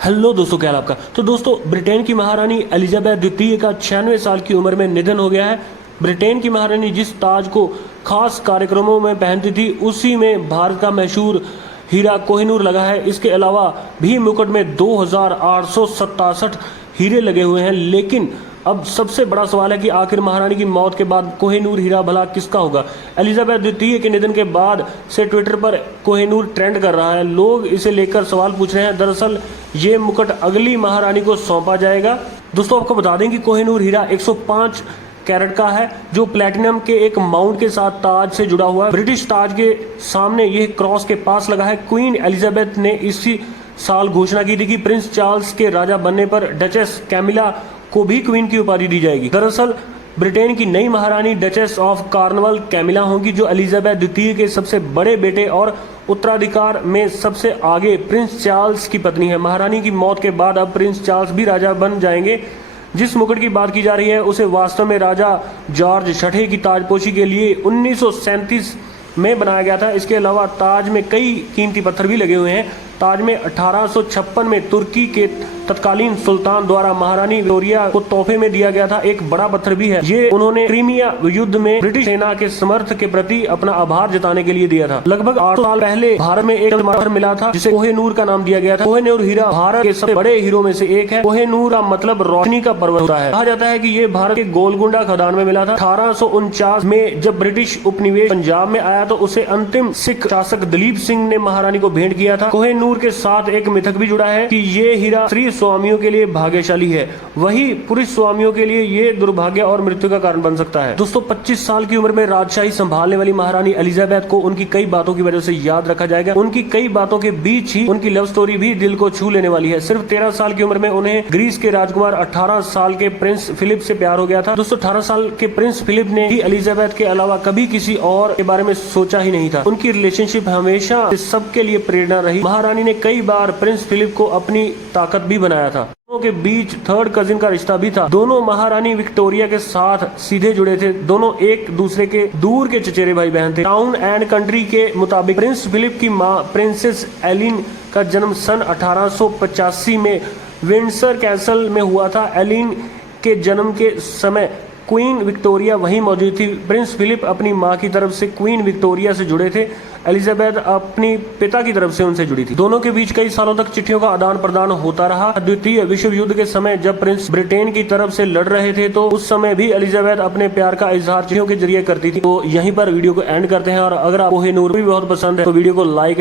Hello दोस्तों, क्या हाल आपका। तो दोस्तों, ब्रिटेन की महारानी एलिजाबेथ द्वितीय का 96 साल की उम्र में निधन हो गया है। ब्रिटेन की महारानी जिस ताज को खास कार्यक्रमों में पहनती थी, उसी में भारत का मशहूर हीरा कोहिनूर लगा है। इसके अलावा भी मुकुट में 2867 हीरे लगे हुए हैं। लेकिन अब सबसे बड़ा सवाल है कि आखिर महारानी की मौत के बाद कोहिनूर हीरा भला किसका होगा। एलिजाबेथ द्वितीय के निधन के बाद से ट्विटर पर कोहिनूर ट्रेंड कर रहा है। लोग इसे लेकर सवाल पूछ रहे हैं। दरअसल ये मुकुट अगली महारानी को सौंपा जाएगा। दोस्तों, आपको बता दें कि कोहिनूर हीरा 105 कैरेट का है, जो प्लेटिनम के एक माउंट के साथ ताज से जुड़ा हुआ है। ब्रिटिश ताज के सामने यह क्रॉस के पास लगा है। क्वीन एलिजाबेथ ने इसी साल घोषणा की थी कि प्रिंस चार्ल्स के राजा बनने पर डचेस कैमिला को भी क्वीन की उपाधि दी जाएगी। दरअसल ब्रिटेन की नई महारानी डचेस ऑफ कॉर्नवाल कैमिला होंगी, जो एलिजाबेथ द्वितीय के सबसे बड़े बेटे और उत्तराधिकार में सबसे आगे प्रिंस चार्ल्स की पत्नी है। महारानी की मौत के बाद अब प्रिंस चार्ल्स भी राजा बन जाएंगे। जिस मुकुट की बात की जा रही है उसे वास्तव में राजा जॉर्ज छठे की ताजपोशी के लिए 1937 में बनाया गया था। इसके अलावा ताज में कई कीमती पत्थर भी लगे हुए हैं। ताज में 1856 में तुर्की के तत्कालीन सुल्तान द्वारा महारानी विक्टोरिया को तोहफे में दिया गया था एक बड़ा पत्थर भी है। ये उन्होंने क्रीमिया युद्ध में ब्रिटिश सेना के समर्थ के प्रति अपना आभार जताने के लिए दिया था। लगभग 800 साल पहले भारत में एक पत्थर मिला था जिसे कोहिनूर का नाम दिया गया था। कोहिनूर हीरा भारत के सबसे बड़े हीरो में से एक है। कोहिनूर का मतलब रोशनी का पर्वत होता है। कहा जाता है कि ये भारत के गोलकुंडा खदान में मिला था। 1849 में जब ब्रिटिश उपनिवेश पंजाब में आया तो उसे अंतिम सिख शासक दलीप सिंह ने महारानी को भेंट किया था। कोहिनूर के साथ एक मिथक भी जुड़ा है कि ये हीरा स्त्री स्वामियों के लिए भाग्यशाली है, वही पुरुष स्वामियों के लिए ये दुर्भाग्य और मृत्यु का कारण बन सकता है। दोस्तों, 25 साल की उम्र में राजशाही संभालने वाली महारानी एलिजाबेथ को उनकी कई बातों की वजह से याद रखा जाएगा। उनकी कई बातों के बीच ही उनकी लव स्टोरी भी दिल को छू लेने वाली है। सिर्फ 13 साल की उम्र में उन्हें ग्रीस के राजकुमार 18 साल के प्रिंस फिलिप से प्यार हो गया था। दोस्तों, 18 साल के प्रिंस फिलिप ने ही एलिजाबेथ के अलावा कभी किसी और के बारे में सोचा ही नहीं था। उनकी रिलेशनशिप हमेशा सबके लिए प्रेरणा रही। महारानी ने कई बार प्रिंस फिलिप को अपनी ताकत भी बनाया था। दोनों के बीच थर्ड कजिन का रिश्ता भी था। दोनों महारानी विक्टोरिया के साथ सीधे जुड़े थे। दोनों एक दूसरे के दूर के चचेरे भाई बहन थे। टाउन एंड कंट्री के मुताबिक प्रिंस फिलिप की मां प्रिंसेस एलिन का जन्म सन 1885 में विंडसर कैसल में हुआ था। एलिन के जन्म के समय क्वीन विक्टोरिया वहीं मौजूद थी। प्रिंस फिलिप अपनी मां की तरफ से क्वीन विक्टोरिया से जुड़े थे। एलिजाबेथ अपनी पिता की तरफ से उनसे जुड़ी थी। दोनों के बीच कई सालों तक चिट्ठियों का आदान प्रदान होता रहा। द्वितीय विश्व युद्ध के समय जब प्रिंस ब्रिटेन की तरफ से लड़ रहे थे तो उस समय भी एलिजाबेथ अपने प्यार का इजहार चिट्ठियों के जरिए करती थी। तो यहीं पर वीडियो को एंड करते हैं। और अगर आपको कोहिनूर भी बहुत पसंद है तो वीडियो को लाइक